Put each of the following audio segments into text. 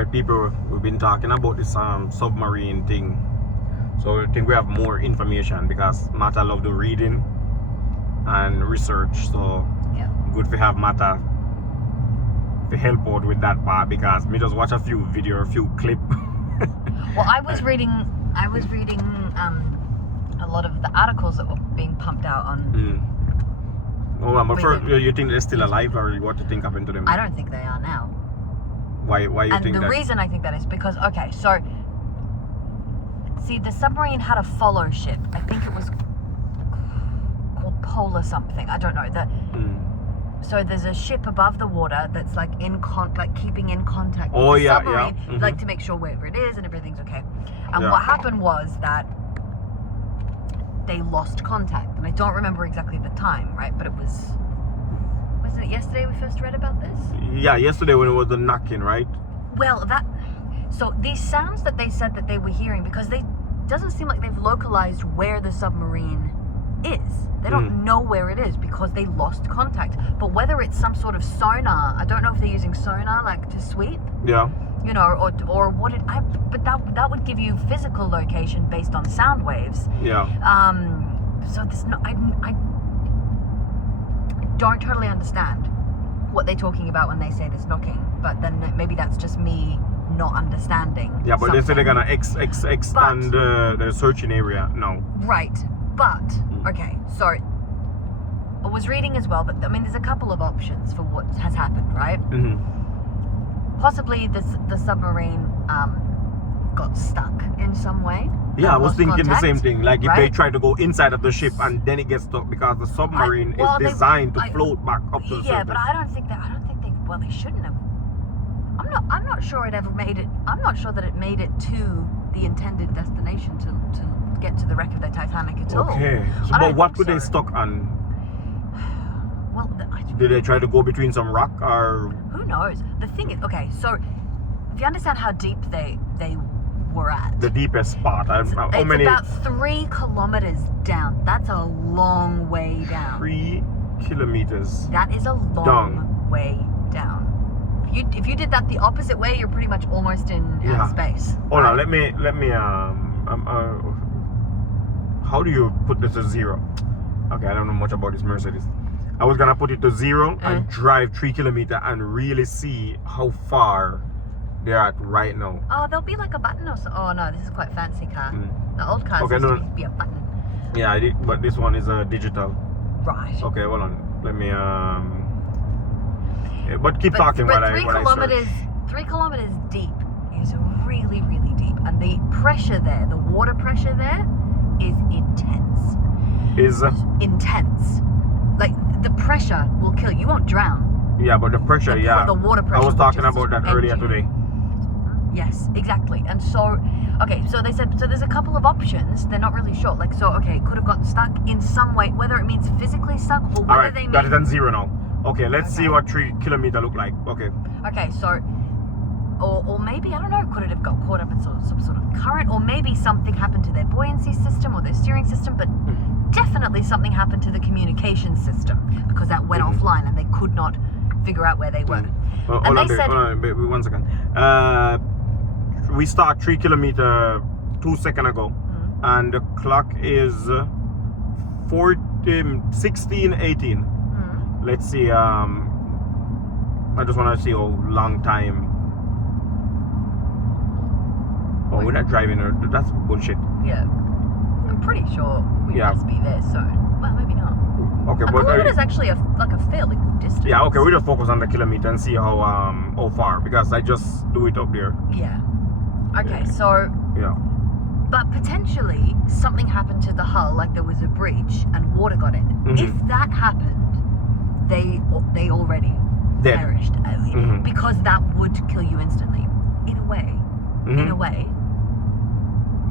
Alright people, we've been talking about this submarine thing. So I think we have more information because Mata love the reading and research. So yeah, good to have Mata to help out with that part because me just watch a few video, a few clip. well, I was reading a lot of the articles that were being pumped out on. Oh, but first, you think they're still alive, or what do you think happened to them? I don't think they are now. Why you and think the that? reason I think that is because, okay, so see, the submarine had a follow ship. I think it was called Polar something. I don't know. So there's a ship above the water that's like keeping in contact with the submarine, like to make sure wherever it is and everything's okay. And what happened was that they lost contact, and I don't remember exactly the time, right? But wasn't it yesterday we first read about this? Yeah, yesterday when it was the knocking, right? Well, so these sounds that they said that they were hearing, because doesn't seem like they've localized where the submarine is. They don't know where it is because they lost contact. But whether it's some sort of sonar, I don't know if they're using sonar like to sweep. Yeah. You know, or what but that would give you physical location based on sound waves. Yeah. So I don't totally understand what they're talking about when they say this knocking, but then maybe that's just me not understanding. Yeah, but they say they're gonna expand the searching area now. Right, but okay, so I was reading as well, but I mean, there's a couple of options for what has happened, right? Possibly the submarine got stuck in some way. Yeah, I was thinking the same thing. Like if they try to go inside of the ship and then it gets stuck because the submarine is designed to float back up to the surface. Yeah, but I don't think they. Well, they shouldn't have. I'm not sure it ever made it. I'm not sure that it made it to the intended destination to get to the wreck of the Titanic at all. Okay, so, but what could they stuck on? Well, did they try to go between some rock or? Who knows? The thing is, okay, so if you understand how deep they were at. The deepest spot. It's about 3 kilometers down. That's a long way down. 3 kilometers. That is a long way down. If you did that the opposite way, you're pretty much almost in outer space. Hold on, let me how do you put this to 0? Okay, I don't know much about this Mercedes. I was gonna put it to 0 and drive 3 kilometers and really see how far they're at right now. Oh, there'll be like a button or so. Oh no, this is quite a fancy car. The old cars used to be a button. Yeah, but this one is a digital. Right. Okay, hold on. Let me but keep talking while I search. 3 kilometers deep is really, really deep, and the pressure there, the water pressure there, is intense. Intense. Like the pressure will kill you. You won't drown. Yeah, but the pressure, the water pressure. I was talking about that earlier today. Yes, exactly. And so, okay, so they said, so there's a couple of options. They're not really sure. Like, so, okay, it could have gotten stuck in some way, whether it means physically stuck or whether they mean... got it on 0 now. Okay, let's see what 3 kilometers look like. Okay. Okay, so, or maybe, I don't know, could it have got caught up in some sort of current, or maybe something happened to their buoyancy system or their steering system, but definitely something happened to the communication system because that went offline and they could not figure out where they were. Hold on, wait 1 second. We start 3 kilometers 2 seconds ago, and the clock is 16:18. Let's see. I just want to see how long time. Oh, we're not driving. That's bullshit. Yeah, I'm pretty sure we must be there soon. Well, maybe not. Okay, but kilometer is actually a fairly good distance. Yeah, okay, we just focus on the kilometer and see how far, because I just do it up there. Yeah. Okay, so. Yeah. But potentially something happened to the hull, like there was a breach and water got in. If that happened, they already perished, because that would kill you instantly. In a way. In a way.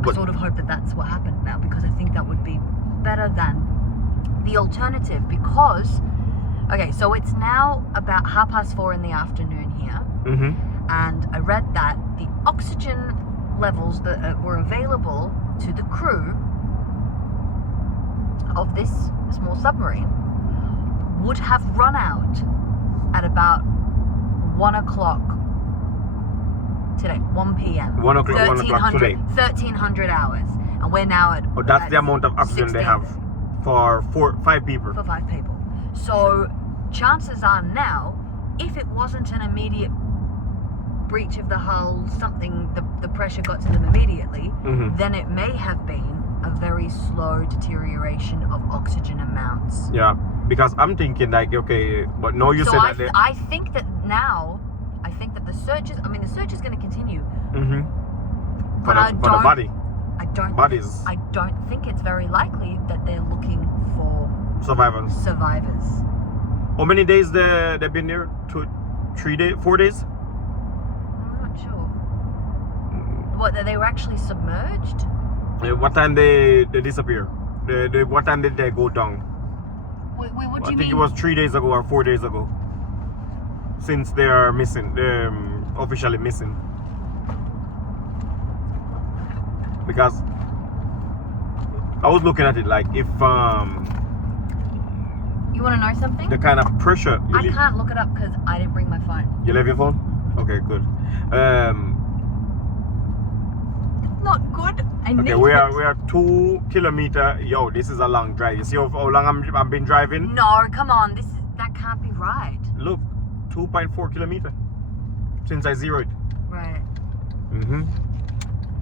I sort of hope that that's what happened now, because I think that would be better than the alternative, because okay, so it's now about 4:30 in the afternoon here, and I read that the oxygen levels that were available to the crew of this small submarine would have run out at about 1 o'clock Today, 1 p.m. 1 o'clock today. 1,300 hours. And we're now at... Oh, that's the amount of oxygen they have for 5 people. For 5 people. So, chances are now, if it wasn't an immediate breach of the hull, something, the pressure got to them immediately, then it may have been a very slow deterioration of oxygen amounts. Yeah, because I'm thinking like, okay, but no, you So said that. I think that now, I think that the search is going to continue. For the body. Bodies. I don't think it's very likely that they're looking for survivors. How many days they've been there? 3 days? 4 days? I'm not sure. What, that they were actually submerged? What time they disappear? What time did they go down? Wait, what do you mean? I think it was 3 days ago or 4 days ago. Since they are missing, they're officially missing. Because I was looking at it like if you want to know something? The kind of pressure. I can't look it up because I didn't bring my phone. You left your phone? Okay, good. Not good. Okay, we are 2 kilometers. Yo, this is a long drive. You see how long I've been driving? No, come on. That can't be right. Look, 2.4 kilometers since I zeroed. Right.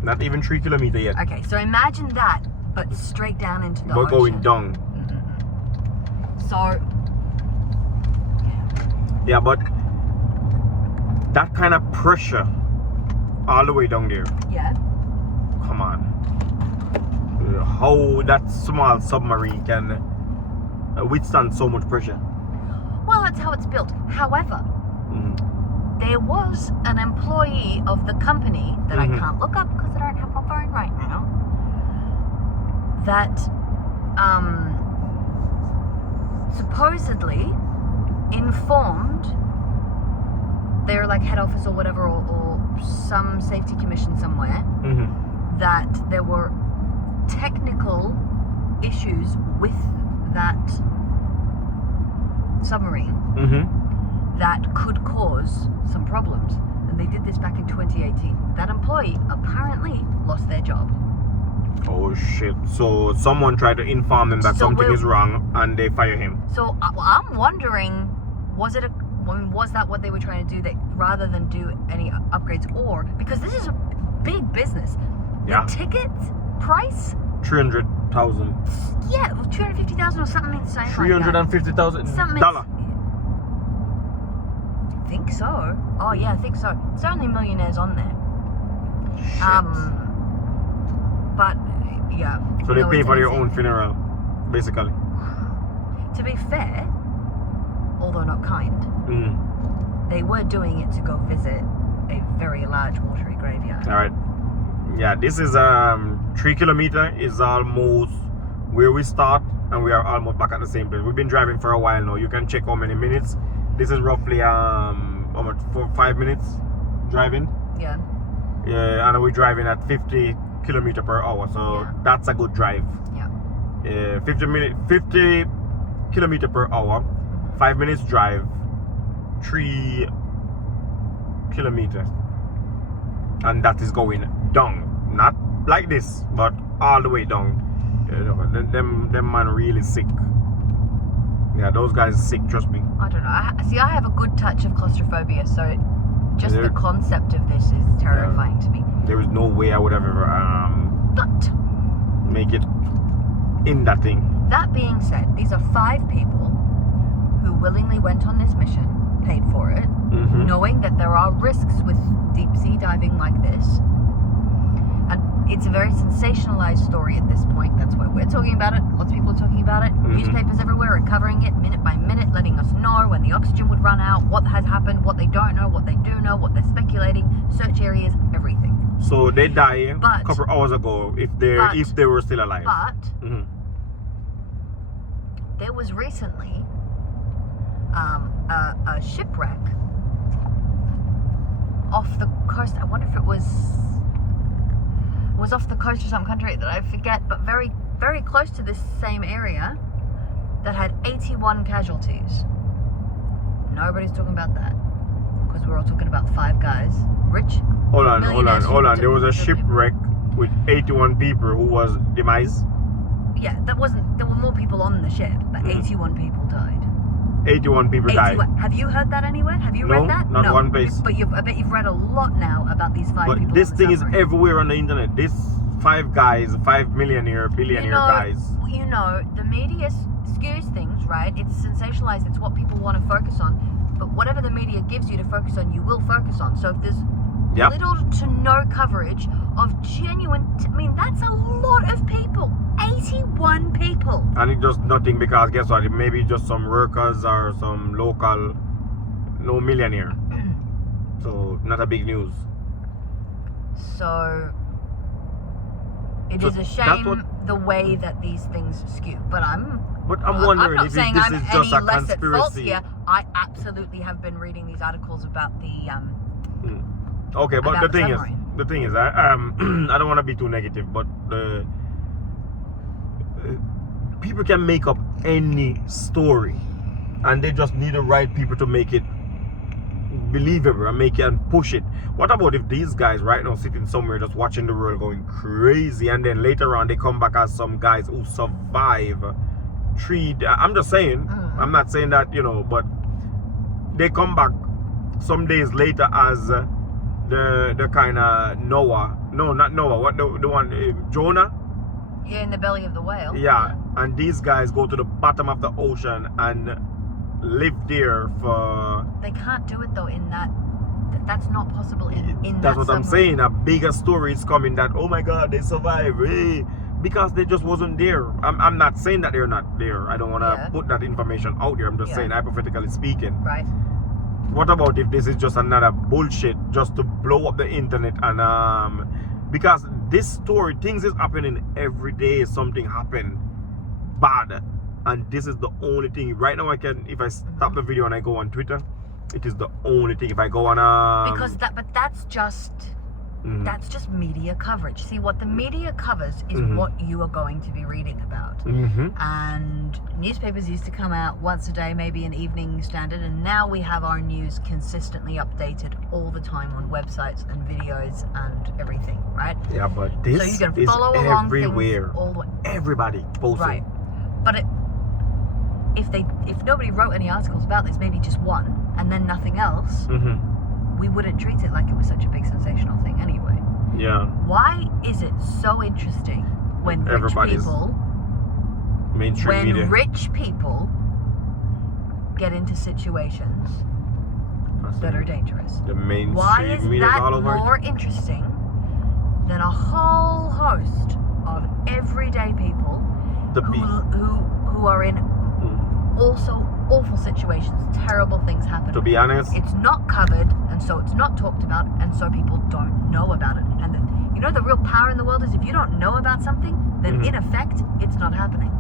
Not even 3 kilometers yet. Okay, so imagine that, but straight down into the We're ocean. going down. So. Yeah, but that kind of pressure all the way down there. Yeah. Come on. How that small submarine can withstand so much pressure? Well, that's how it's built. However, there was an employee of the company that I can't look up because I don't have my phone right now, that supposedly informed their like head office or whatever, or some safety commission somewhere, that there were technical issues with that submarine that could cause some problems. And they did this back in 2018. That employee apparently lost their job. Oh shit. So someone tried to inform them that something is wrong and they fire him. So I'm wondering, was that what they were trying to do, that rather than do any upgrades, or because this is a big business. Yeah. The ticket price? 300,000. Yeah, 250,000 or something insane. $350,000 dollar. I think so. Oh yeah, I think so. It's only millionaires on there. Shit. But yeah. So they pay for your own funeral, basically. To be fair, although not kind, they were doing it to go visit a very large watery graveyard. All right. Yeah, this is 3 kilometers is almost where we start, and we are almost back at the same place. We've been driving for a while now. You can check how many minutes. This is roughly 5 minutes driving. Yeah. Yeah, and we're driving at 50 kilometers per hour, so that's a good drive. Yeah. 50 kilometers per hour, 5 minutes drive, 3 kilometers, and that is going down. Not like this, but all the way down. Them man really sick. Yeah, those guys are sick, trust me. I don't know. I have a good touch of claustrophobia, so just the concept of this is terrifying to me. There is no way I would ever but make it in that thing. That being said, these are 5 people who willingly went on this mission, paid for it, knowing that there are risks with deep sea diving like this. And it's a very sensationalized story at this point. That's why we're talking about it. Lots of people are talking about it. Newspapers everywhere are covering it minute by minute, letting us know when the oxygen would run out, what has happened, what they don't know, what they do know, what they're speculating, search areas, everything. So they died a couple hours ago if they were still alive. But there was recently a shipwreck off the coast. I wonder if it was off the coast of some country that I forget, but very, very close to this same area, that had 81 casualties. Nobody's talking about that because we're all talking about 5 guys rich. Hold on. millionaires There was a shipwreck with 81 people who was demised. Yeah, there were more people on the ship, but 81 people died. 81 people died. Have you heard that anywhere? Have you read that? Not one place. But I bet you've read a lot now about these 5 people. But this on the thing is submarine. everywhere on the internet. This 5 guys, 5 billionaire guys. You know, the media skews things, right? It's sensationalized. It's what people want to focus on. But whatever the media gives you to focus on, you will focus on. So if there's little to no coverage of genuine, that's a lot of people. 81 people. And it does nothing because guess what? It may be just some workers or some local, no millionaire. So not a big news. So it is a shame the way that these things skew. But I'm wondering I'm not if saying this I'm is any just a less at fault conspiracy. here. I absolutely have been reading these articles about the Okay, but about the the thing is, I don't want to be too negative, but people can make up any story, and they just need the right people to make it believable and make it and push it. What about if these guys right now sitting somewhere just watching the world going crazy, and then later on they come back as some guys who survive I'm just saying, I'm not saying that, but they come back some days later as the kind of Noah, no, not Noah, what the one, Jonah? Yeah, in the belly of the whale. Yeah, and these guys go to the bottom of the ocean and live there for... They can't do it though in that... That's not possible in That's that what I'm saying. A bigger story is coming that, oh my God, they survived. Hey, because they just wasn't there. I'm not saying that they're not there. I don't want to put that information out there. I'm just saying, hypothetically speaking. Right. What about if this is just another bullshit just to blow up the internet and because this story, things is happening every day. Something happened bad, and this is the only thing right now. If I stop the video and I go on Twitter, it is the only thing. If I go on but that's just media coverage. See, what the media covers is what you are going to be reading about. And newspapers used to come out once a day, maybe an Evening Standard, and now we have our news consistently updated all the time on websites and videos and everything, right? Yeah, but this so you can is follow along everywhere. All the way. Everybody posting. Right. But if nobody wrote any articles about this, maybe just one, and then nothing else, we wouldn't treat it like it was such a big sensational thing anyway. Yeah. Why is it so interesting when rich people get into situations that are dangerous? The mainstream Why is that all over more interesting than a whole host of everyday people who are in also awful situations, terrible things happen? To be honest, it's not covered, and so it's not talked about, and so people don't know about it. And the real power in the world is if you don't know about something, then in effect, it's not happening.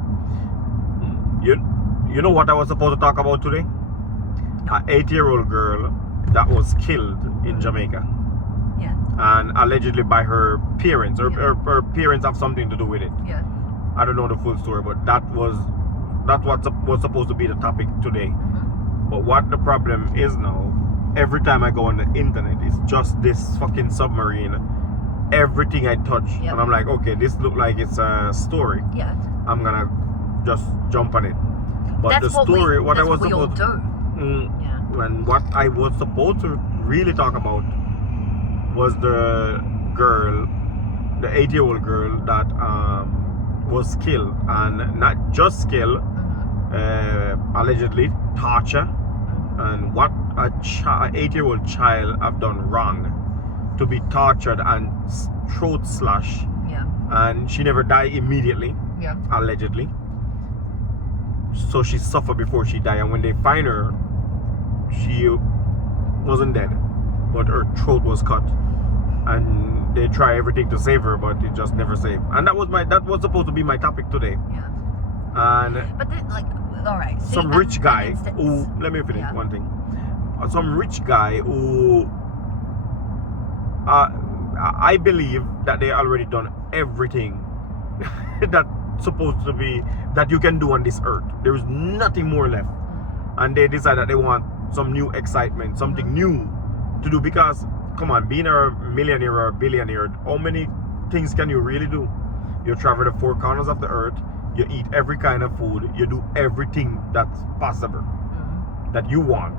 You know what I was supposed to talk about today? An 8-year-old girl that was killed in Jamaica. Yeah. And allegedly by her parents. Her parents have something to do with it. Yeah. I don't know the full story, but that's what was supposed to be the topic today. But what the problem is now, every time I go on the internet, it's just this fucking submarine. Everything I touch, and I'm like, okay, this look like it's a story. Yeah. I'm gonna just jump on it. But that's the story, what I was we all supposed to do. And what I was supposed to really talk about was the girl, the 8-year-old girl that was killed, and not just killed, allegedly torture, and what a 8-year-old child have done wrong to be tortured and throat slash. Yeah. And she never died immediately. Yeah. Allegedly. So she suffered before she died, and when they find her, she wasn't dead, but her throat was cut, and they try everything to save her, but it just never saved. And that was supposed to be my topic today. Yeah. And but all right. See, some rich guy who, let me finish one thing. Some rich guy who I believe that they already done everything that's supposed to be that you can do on this earth. There is nothing more left, and they decide that they want some new excitement, something new to do, because come on, being a millionaire or a billionaire, how many things can you really do? You travel the four corners of the earth, you eat every kind of food, you do everything that's possible that you want.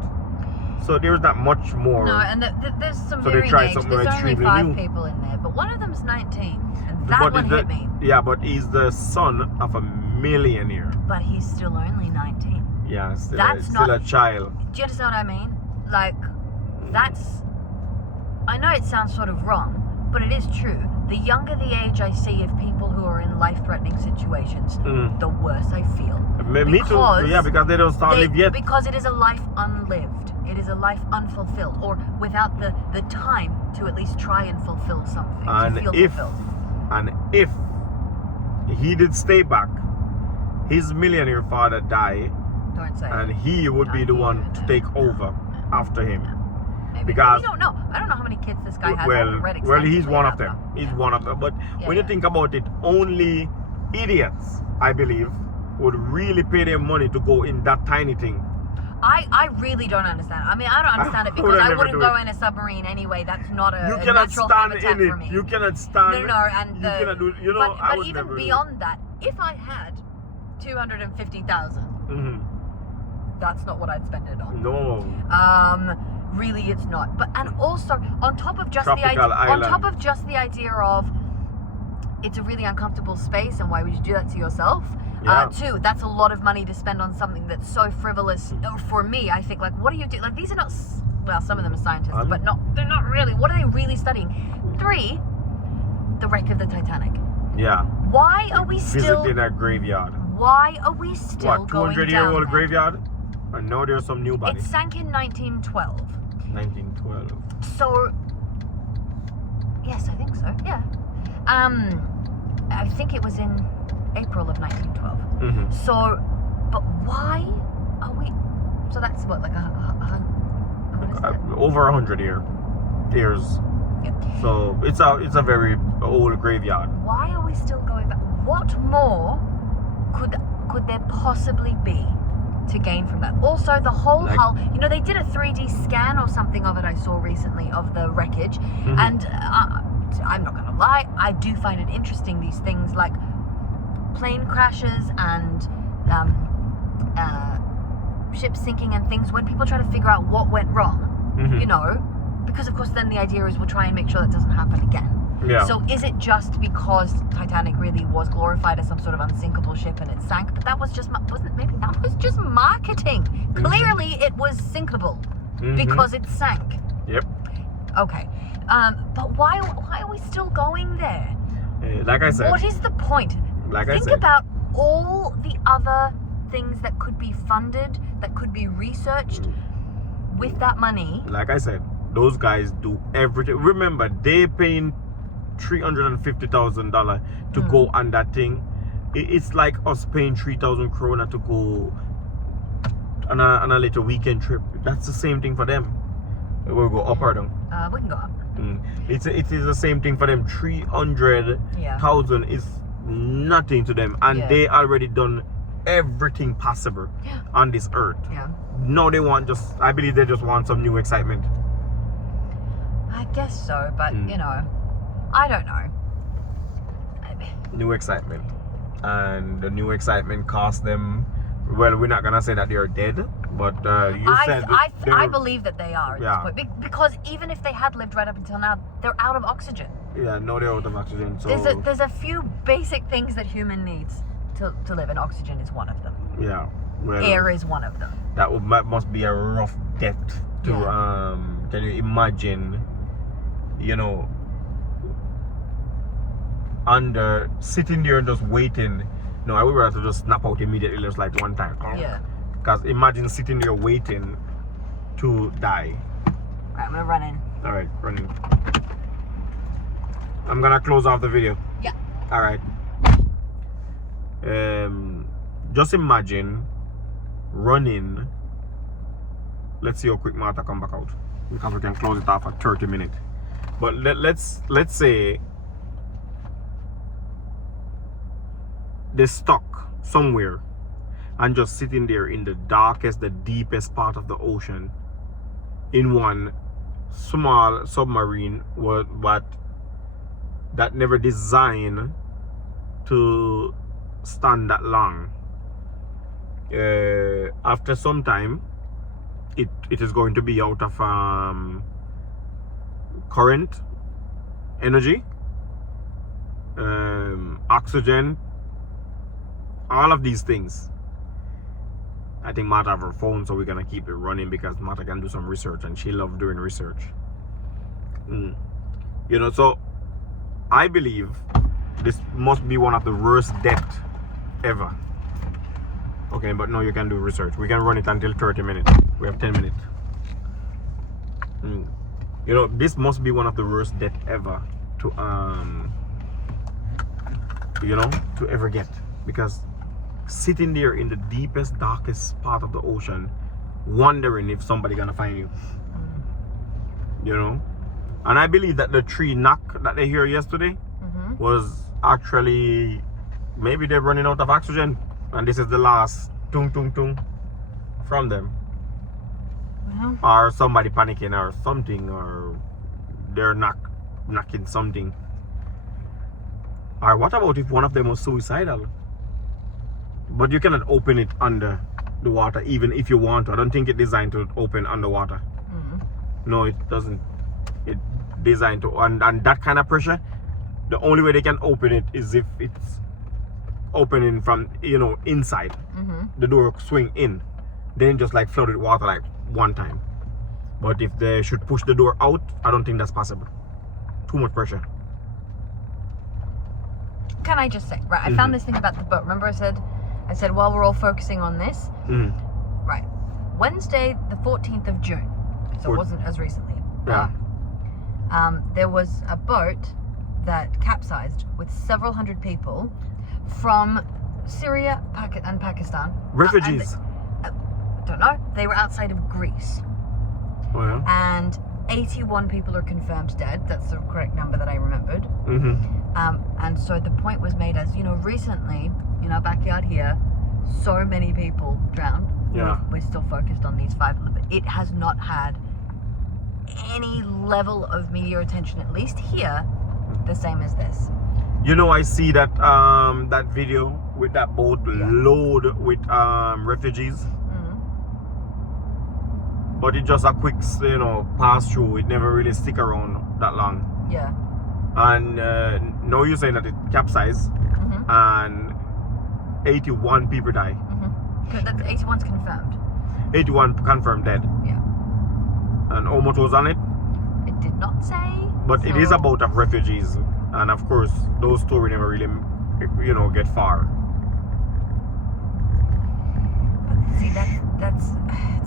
So there's not much more. No, and there's some So they varying try age. something There's only extremely 5 new. people in there, but one of them's 19, and that But one hit me. Yeah, but he's the son of a millionaire. But he's still only 19. Yeah, still That's a child. Do you understand what I mean? Like, that's... I know it sounds sort of wrong, but it is true. The younger the age I see of people who are in life-threatening situations, the worse I feel. Me too. Yeah, because they don't start live yet. Because it is a life unlived. It is a life unfulfilled, or without the time to at least try and fulfill something, to feel fulfilled. And if he did stay back, his millionaire father died, Don't say and it. he would be the one to take over after him. Maybe. Because We don't know. I don't know how many kids this guy has. I haven't read well, he's extensively one of about them. He's one of them. But when you think about it, only idiots, I believe, would really pay their money to go in that tiny thing. I really don't understand. I mean, I don't understand it because I wouldn't go in a submarine anyway. That's not a natural habitat for me. You cannot stand. No, and you cannot do. You know, but even beyond that, if I had 250,000, that's not what I'd spend it on. No. Really, it's not. But and also on top of just the idea of it's a really uncomfortable space, and why would you do that to yourself? Yeah. 2, that's a lot of money to spend on something that's so frivolous. For me, I think, like, what do you do? Like, these are not, well, some of them are scientists, but they're not really. What are they really studying? 3, the wreck of the Titanic. Yeah. Why are we still visiting a graveyard? Why are we still going down 200-year-old there? graveyard? I know there's some new bodies. It sank in 1912. 1912. So, yes, I think so. Yeah. I think it was in April of 1912. So, but why are we? So that's what, like what is that? Over 100 years. Yeah. So it's a very old graveyard. Why are we still going back? What more could there possibly be to gain from that? Also, the whole hull, you know, they did a 3D scan or something of it I saw recently of the wreckage, and I'm not gonna lie, I do find it interesting, these things like plane crashes and ships sinking and things, when people try to figure out what went wrong, you know, because of course then the idea is we'll try and make sure that doesn't happen again. Yeah. So is it just because Titanic really was glorified as some sort of unsinkable ship and it sank? But that was just, maybe that was just marketing. Clearly it was sinkable because it sank. Yep. Okay. But why are we still going there? Like I said. What is the point? Think about all the other things that could be funded, that could be researched with that money. Like I said, those guys do everything. Remember, they paying $350,000 to go on that thing. It's like us paying 3,000 krona to go on a little weekend trip. That's the same thing for them. We'll go up or down. We can go up. It is the same thing for them. 300,000 is nothing to them, and they already done everything possible on this earth. Yeah. No, I believe they just want some new excitement. I guess so, but you know, I don't know. New excitement, and the new excitement cost them. Well, we're not gonna say that they're dead, but I believe that they are at this point, because even if they had lived right up until now, they're out of oxygen. Yeah, no, they're out of oxygen. So there's a few basic things that human needs to live, and oxygen is one of them. Yeah, well, air is one of them. That must be a rough death to can you imagine? You know, sitting there and just waiting. No, I would rather just snap out immediately, just like one time. Yeah. Because imagine sitting there waiting to die. Alright, I'm gonna run in. Alright, running. I'm gonna close off the video. Yeah. Alright. Just imagine running. Let's see how quick Martha come back out, because we can close it off at 30 minutes. But let's say they're stuck somewhere and just sitting there in the darkest, the deepest part of the ocean in one small submarine but that never designed to stand that long. After some time, it is going to be out of current energy, oxygen, all of these things. I think Martha have her phone, so we're gonna keep it running because Martha can do some research and she loves doing research. You know, so I believe this must be one of the worst deaths ever. Okay, but no, you can do research. We can run it until 30 minutes. We have 10 minutes. You know, this must be one of the worst deaths ever to you know, to ever get, because sitting there in the deepest, darkest part of the ocean, wondering if somebody gonna find you. You know, and I believe that the tree knock that they hear yesterday was actually maybe they're running out of oxygen, and this is the last tung tung tung from them. Well, Or somebody panicking or something, or they're knocking something. Or what about if one of them was suicidal? But you cannot open it under the water, even if you want to. I don't think it's designed to open underwater. No, it doesn't. It's designed to, and that kind of pressure, the only way they can open it is if it's opening from, you know, inside. The door swing in, then just like flooded water like one time. But if they should push the door out, I don't think that's possible. Too much pressure. can I just say, right? I found this thing about the boat. Remember, I said while we're all focusing on this, right? Wednesday, the 14th of June. So it wasn't as recently. Yeah. There was a boat that capsized with several hundred people from Syria and Pakistan. Refugees. Don't know. They were outside of Greece. Oh, yeah. And 81 people are confirmed dead. That's the correct number that I remembered. And so the point was made as, recently, in our backyard here, so many people drowned. Yeah. We're still focused on these 5, but it has not had any level of media attention, at least here, the same as this. I see that that video with that boat load with refugees. But it's just a quick, pass through. It never really stick around that long. Yeah. And now you're saying that it capsized and 81 people die. That's 81's confirmed. 81 confirmed dead. Yeah. And how much was on it? It did not say. But it is a boat of refugees. And of course, those stories never really, get far. But see, that's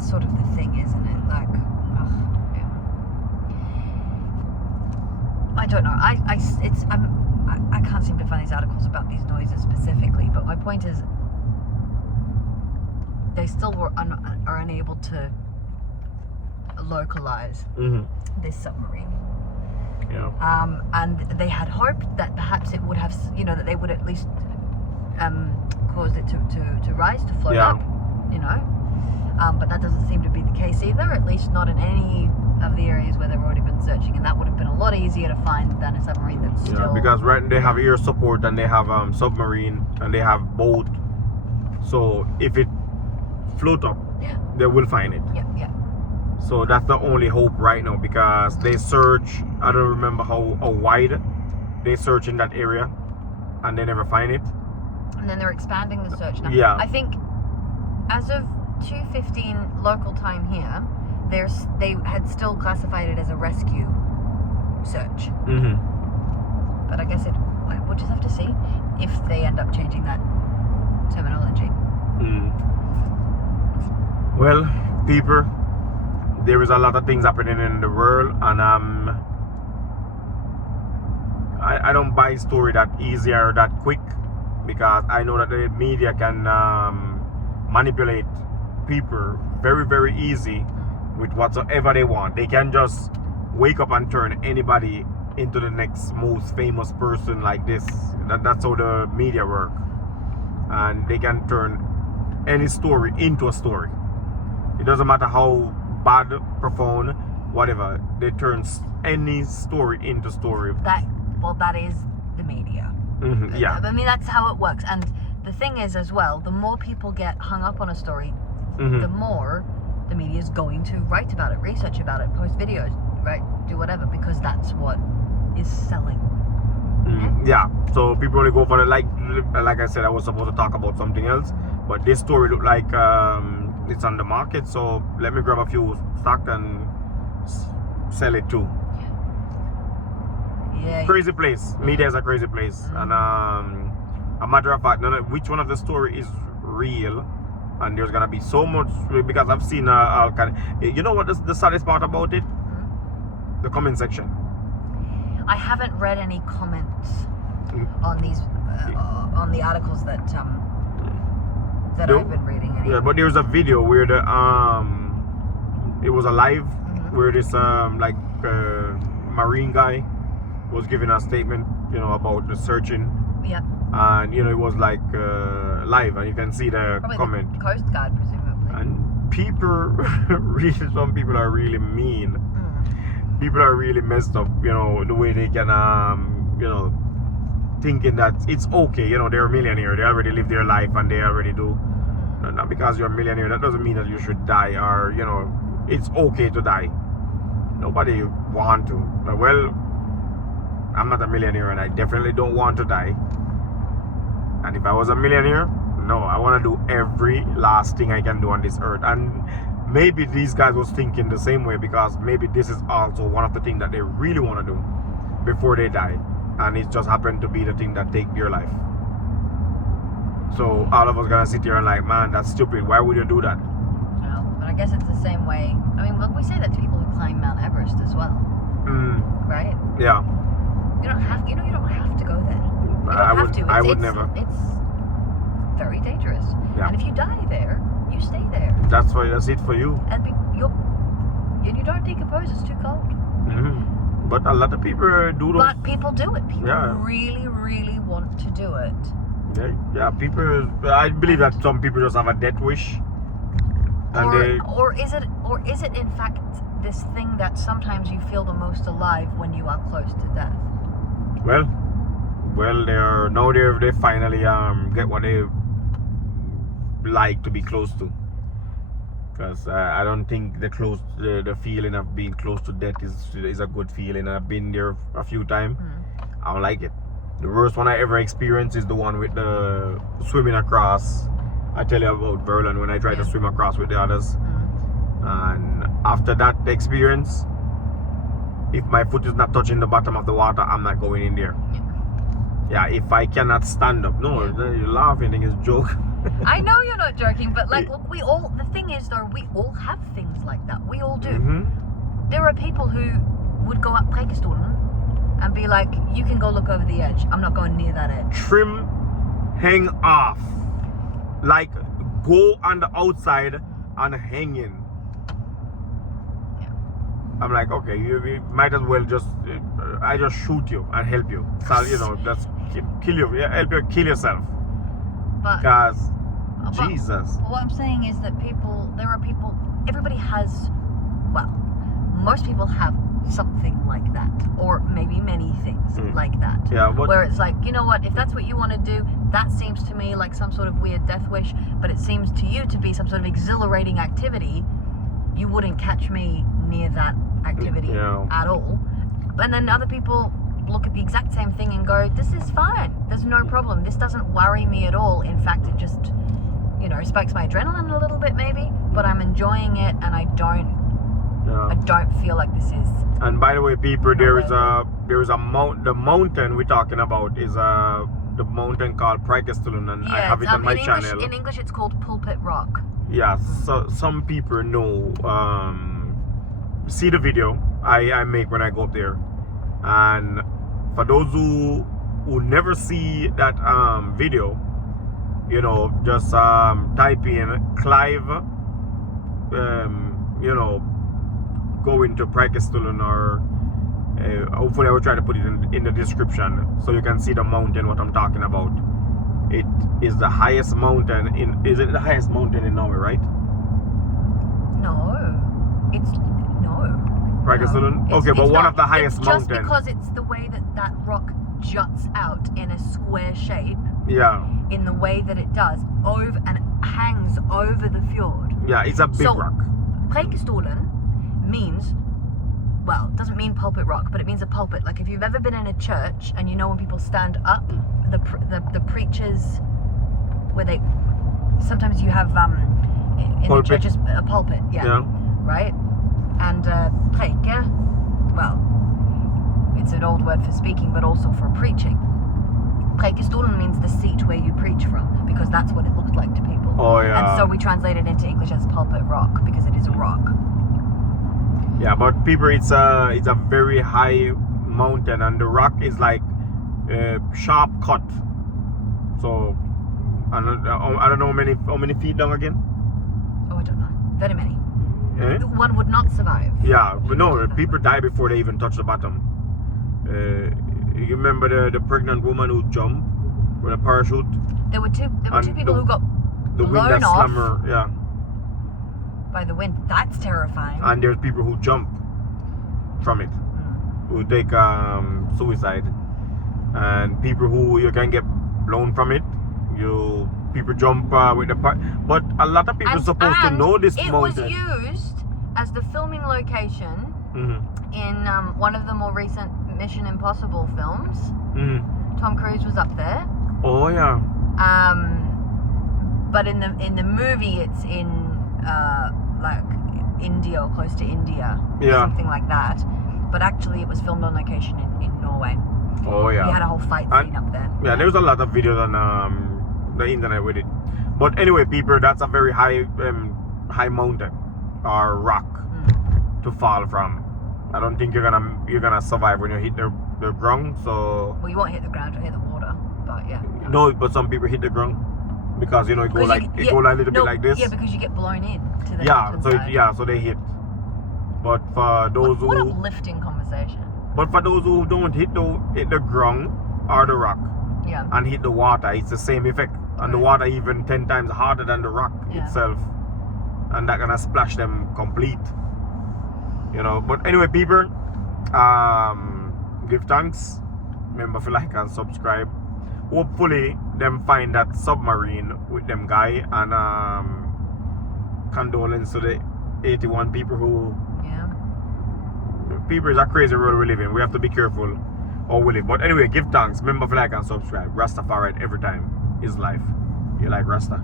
sort of the thing, isn't it? Like, yeah. I don't know. I can't seem to find these articles about these noises specifically. But my point is, they still are unable to localize this submarine. Yeah. And they had hoped that perhaps it would have, that they would at least cause it to rise, to float up, but that doesn't seem to be the case either, at least not in any of the areas where they've already been searching, and that would have been a lot easier to find than a submarine that's still... Yeah, because they have air support, and they have submarine, and they have boat, so if it float up, they will find it. Yeah. So that's the only hope right now, because they search, I don't remember how wide they search in that area, and they never find it. And then they're expanding the search now. Yeah. I think as of 2:15 local time here, they had still classified it as a rescue search. But I guess we'll just have to see if they end up changing that terminology. Well, people, there is a lot of things happening in the world, and I don't buy story that easy or that quick, because I know that the media can manipulate people very, very easy with whatsoever they want. They can just wake up and turn anybody into the next most famous person like this. That's how the media work, and they can turn any story into a story. It doesn't matter how bad, profound, whatever. They turn any story into story. That is the media. Yeah. I mean, that's how it works. And the thing is, as well, the more people get hung up on a story, the more the media is going to write about it, research about it, post videos, right? Do whatever, because that's what is selling. Yeah. So people only go for it. Like I said, I was supposed to talk about something else, but this story looked like it's on the market. So let me grab a few stock and sell it too. Yeah. Crazy place. Media is a crazy place, and a matter of fact, which one of the story is real, and there's gonna be so much because I've seen all kind. You know what the saddest part about it? The comment section. I haven't read any comments on these on the articles that I've been reading. Anyway. Yeah, but there's a video where the it was a live where this marine guy was giving a statement, about the searching. Yeah. And it was like live, and you can see the Probably comment. The Coast Guard, presumably. And some people are really mean. People are really messed up, the way they can, thinking that it's okay, they're a millionaire, they already live their life and they already do. Not because you're a millionaire, that doesn't mean that you should die, or, it's okay to die. Nobody want to. Well, I'm not a millionaire and I definitely don't want to die. And if I was a millionaire, no, I want to do every last thing I can do on this earth. And maybe these guys was thinking the same way, because maybe this is also one of the things that they really want to do before they die, and it just happened to be the thing that take their life. So all of us gonna sit here and like, man, that's stupid. Why would you do that? No, but I guess it's the same way. I mean, look, we say that to people who climb Mount Everest as well, right? Yeah. You don't have to go there. You don't have to. I would never. It's very dangerous. Yeah. And if you die there, you stay there. That's it for you. And you don't decompose. It's too cold. But a lot of people do those. But people do it. People really, really want to do it. Yeah. People. I believe that some people just have a death wish. Or is it in fact this thing that sometimes you feel the most alive when you are close to death? Well, they finally get what they like to be close to. Because I don't think the feeling of being close to death is a good feeling. I've been there a few times. I don't like it. The worst one I ever experienced is the one with the swimming across. I tell you about Verlon, when I tried to swim across with the others. And after that experience, if my foot is not touching the bottom of the water, I'm not going in there. Yeah, if I cannot stand up. No, you're laughing, it's a joke. I know you're not joking, but look, the thing is though, we all have things like that. We all do. There are people who would go up Preikestolen and be like, you can go look over the edge. I'm not going near that edge. Trim, hang off. Like, go on the outside and hang in. I'm like, okay, you might as well I just shoot you and help you. So, just kill you. Yeah, help you kill yourself. Because, Jesus. What I'm saying is that everybody has, most people have something like that. Or maybe many things like that. Yeah, where it's like, you know what, if that's what you want to do, that seems to me like some sort of weird death wish, but it seems to you to be some sort of exhilarating activity. You wouldn't catch me near that activity at all. And then other people look at the exact same thing and go, this is fine, there's no problem, this doesn't worry me at all. In fact, it just spikes my adrenaline a little bit maybe, but I'm enjoying it, and I don't feel like this is. And by the way, people, there is a mountain we're talking about is the mountain called Preikestolen, and I have it on my channel. In English it's called Pulpit Rock. Yeah, so some people know, see the video I make when I go up there, and for those who never see that video, just type in Clive, go into Preikestolen, or hopefully I will try to put it in the description so you can see the mountain what I'm talking about. It is the highest mountain is it the highest mountain in Norway, right? No. Praikestolen? It's- Okay, but it's one not. of the highest It's just mountain. because it's the way that rock juts out in a square shape, Yeah. in the way that it does, over and hangs over the fjord. Yeah, it's a big So- rock. Preikestolen means, well, it doesn't mean pulpit rock, but it means a pulpit. Like if you've ever been in a church and you know when people stand up, the preachers, where they, sometimes you have in Pulpit. the churches a pulpit, Yeah. right? And preke, well, it's an old word for speaking, but also for preaching. Preikestolen means the seat where you preach from, because that's what it looked like to people. Oh yeah. And so we translate it into English as pulpit rock, because it is a rock. Yeah, but people, it's a very high mountain, and the rock is like sharp cut. So I don't know how many feet down again. Oh, I don't know. Very many. Eh? One would not survive. Yeah, but no, people die before they even touch the bottom. You remember the pregnant woman who jumped with a parachute? There were two And people who got The wind that blown off slammed her, yeah. by the wind. That's terrifying. And there's people who jump from it, who take suicide, and people who you can get blown from it. People jump with the but a lot of people are supposed to know this it mountain. was used as the filming location Mm-hmm. in one of the more recent Mission Impossible films. Mm-hmm. Tom Cruise was up there. Oh yeah. But in the movie, it's in like India or close to India, Yeah. something like that. But actually, it was filmed on location in Norway. Oh yeah. We had a whole fight And- scene up there. Yeah, there's a lot of videos on the internet with it. But anyway, people, that's a very high mountain or rock to fall from. I don't think you're gonna survive when you hit the ground. So Well, you won't hit the ground, you'll hit the water. But yeah. no, but some people hit the ground because it go 'Cause like you- go like a little no, bit like this. Yeah, because you get blown in to the Yeah, so mountainside. so they hit. But for those What who uplifting conversation. don't hit the ground or the rock Yeah. and hit the water, it's the same effect. And the Right. water even 10 times harder than the rock Yeah. itself. And that gonna splash them complete. But anyway, people, give thanks. Remember to like and subscribe. Hopefully them find that submarine with them guy, and condolence to the 81 people who Yeah. people is a crazy world we live in. We have to be careful how we live. But anyway, give thanks. Remember to like and subscribe. Rastafari every time is life. You like Rasta?